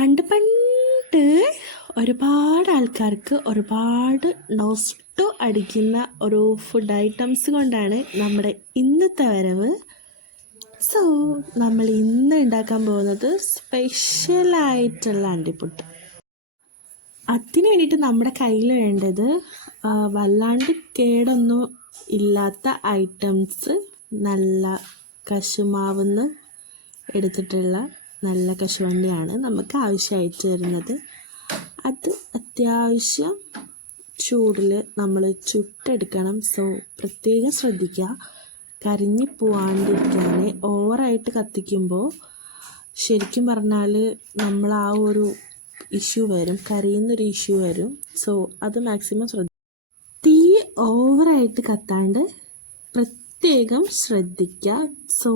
പണ്ട് പണ്ട് ഒരുപാട് ആൾക്കാർക്ക് ഒരുപാട് നോസ്റ്റോ അടിക്കുന്ന ഒരു ഫുഡ് ഐറ്റംസ് കൊണ്ടാണ് നമ്മുടെ ഇന്നത്തെ വരവ്. സോ നമ്മൾ ഇന്ന് ഉണ്ടാക്കാൻ പോകുന്നത് സ്പെഷ്യലായിട്ടുള്ള അണ്ടിപ്പുട്ട്. അതിന് വേണ്ടിയിട്ട് നമ്മുടെ കയ്യിൽ വേണ്ടത് വല്ലാണ്ട് കേടൊന്നും ഇല്ലാത്ത ഐറ്റംസ്, നല്ല കശുമാവുന്ന് എടുത്തിട്ടുള്ള നല്ല കശുവണ്ടിയാണ് നമുക്ക് ആവശ്യമായിട്ട് വരുന്നത്. അത് അത്യാവശ്യം ചൂടിൽ നമ്മൾ ചുട്ടെടുക്കണം. സോ പ്രത്യേകം ശ്രദ്ധിക്കുക, കരിഞ്ഞു പോവാണ്ടിരിക്കാൻ. ഓവറായിട്ട് കത്തിക്കുമ്പോൾ ശരിക്കും പറഞ്ഞാൽ നമ്മൾ ആ ഒരു ഇഷ്യൂ വരും, കരിയുന്നൊരു ഇഷ്യൂ വരും. സോ അത് മാക്സിമം തീ ഓവറായിട്ട് കത്താണ്ട് പ്രത്യേകം ശ്രദ്ധിക്കുക. സോ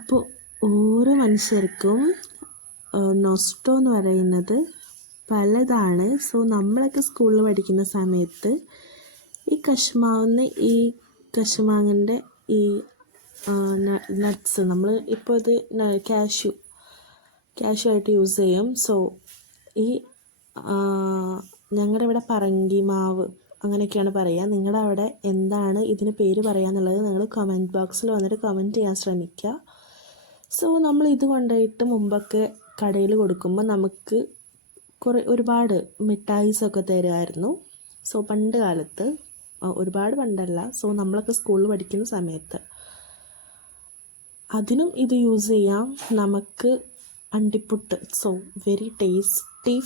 അപ്പോൾ ഓരോ മനുഷ്യർക്കും നോസ്റ്റോ എന്ന് പറയുന്നത് പലതാണ്. സോ നമ്മളൊക്കെ സ്കൂളിൽ പഠിക്കുന്ന സമയത്ത് ഈ കശുമാങ്ങൻ്റെ ഈ നട്ട്സ്, നമ്മൾ ഇപ്പോൾ ഇത് കാഷ്യൂ ആയിട്ട് യൂസ് ചെയ്യും. സോ ഈ ഞങ്ങളുടെ ഇവിടെ പറങ്കി മാവ് അങ്ങനെയൊക്കെയാണ് പറയുക. നിങ്ങളുടെ അവിടെ എന്താണ് ഇതിന് പേര് പറയാന്നുള്ളത് നിങ്ങൾ കമൻറ്റ് ബോക്സിൽ വന്നിട്ട് കമൻറ്റ് ചെയ്യാൻ ശ്രമിക്കുക. സോ നമ്മൾ ഇത് കൊണ്ടുപോയിട്ട് മുമ്പൊക്കെ കടയിൽ കൊടുക്കുമ്പോൾ നമുക്ക് ഒരുപാട് മിഠായിസൊക്കെ തരുമായിരുന്നു. സോ പണ്ട് കാലത്ത്, ഒരുപാട് പണ്ടല്ല, സോ നമ്മളൊക്കെ സ്കൂളിൽ പഠിക്കുന്ന സമയത്ത് അതിനും ഇത് യൂസ് ചെയ്യാം നമുക്ക്. അണ്ടിപ്പുട്ട് സോ വെരി ടേസ്റ്റി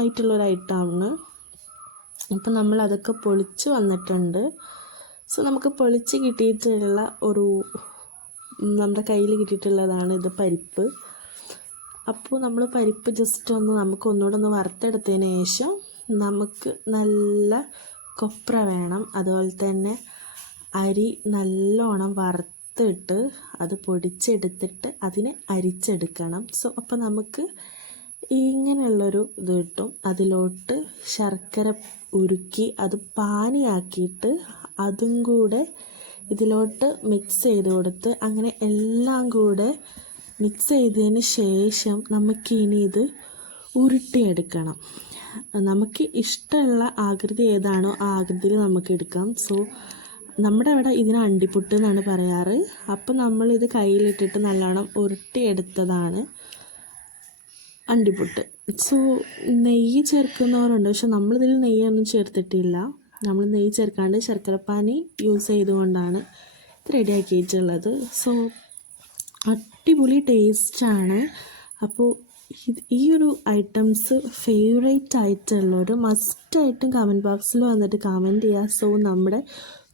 ആയിട്ടുള്ളൊരു ഐറ്റമാണ്. ഇപ്പം നമ്മൾ അതൊക്കെ പൊളിച്ച് വന്നിട്ടുണ്ട്. സോ നമുക്ക് പൊളിച്ച് കിട്ടിയിട്ടുള്ള നമ്മുടെ കയ്യിൽ കിട്ടിയിട്ടുള്ളതാണ് ഇത്, പരിപ്പ്. അപ്പോൾ നമ്മൾ പരിപ്പ് ജസ്റ്റ് നമുക്ക് ഒന്നുകൂടെ വറുത്തെടുത്തതിന് ശേഷം നമുക്ക് നല്ല കൊപ്ര വേണം. അതുപോലെ തന്നെ അരി നല്ലോണം വറുത്തിട്ട് അത് പൊടിച്ചെടുത്തിട്ട് അതിനെ അരിച്ചെടുക്കണം. സോ അപ്പോൾ നമുക്ക് ഇങ്ങനെയുള്ളൊരു ഇത് കിട്ടും. അതിലോട്ട് ശർക്കര ഉരുക്കി അത് പാനിയാക്കിയിട്ട് അതും കൂടെ ഇതിലോട്ട് മിക്സ് ചെയ്ത് കൊടുത്ത്, അങ്ങനെ എല്ലാം കൂടെ മിക്സ് ചെയ്തതിന് ശേഷം നമുക്കിനി ഇത് ഉരുട്ടിയെടുക്കണം. നമുക്ക് ഇഷ്ടമുള്ള ആകൃതി ഏതാണോ ആ ആകൃതിയിൽ നമുക്ക് എടുക്കാം. സോ നമ്മുടെ അവിടെ ഇതിന് അണ്ടിപ്പുട്ട് എന്നാണ് പറയാറ്. അപ്പോൾ നമ്മളിത് കയ്യിലിട്ടിട്ട് നല്ലോണം ഉരുട്ടിയെടുത്തതാണ് അണ്ടിപ്പുട്ട്. സോ നെയ്യ് ചേർക്കുന്നവരുണ്ട്, പക്ഷെ നമ്മളിതിൽ നെയ്യൊന്നും ചേർത്തിട്ടില്ല. നമ്മൾ നെയ്യ് ചേർക്കാണ്ട് ശർക്കരപ്പാനി യൂസ് ചെയ്തുകൊണ്ടാണ് ഇത് റെഡിയാക്കിയിട്ടുള്ളത്. സോ അടിപൊളി ടേസ്റ്റാണ്. അപ്പോൾ ഈ ഒരു ഐറ്റംസ് ഫേവറേറ്റ് ആയിട്ടുള്ളവർ മസ്റ്റായിട്ടും കമൻറ്റ് ബോക്സിൽ വന്നിട്ട് കമൻറ്റ് ചെയ്യുക. സോ നമ്മുടെ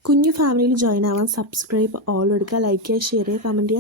കുഞ്ഞു ഫാമിലിയിൽ ജോയിൻ ആവാൻ സബ്സ്ക്രൈബ് ഓൾ എടുക്കുക, ലൈക്ക് ചെയ്യുക, ഷെയർ ചെയ്യുക, കമൻറ്റ് ചെയ്യുക.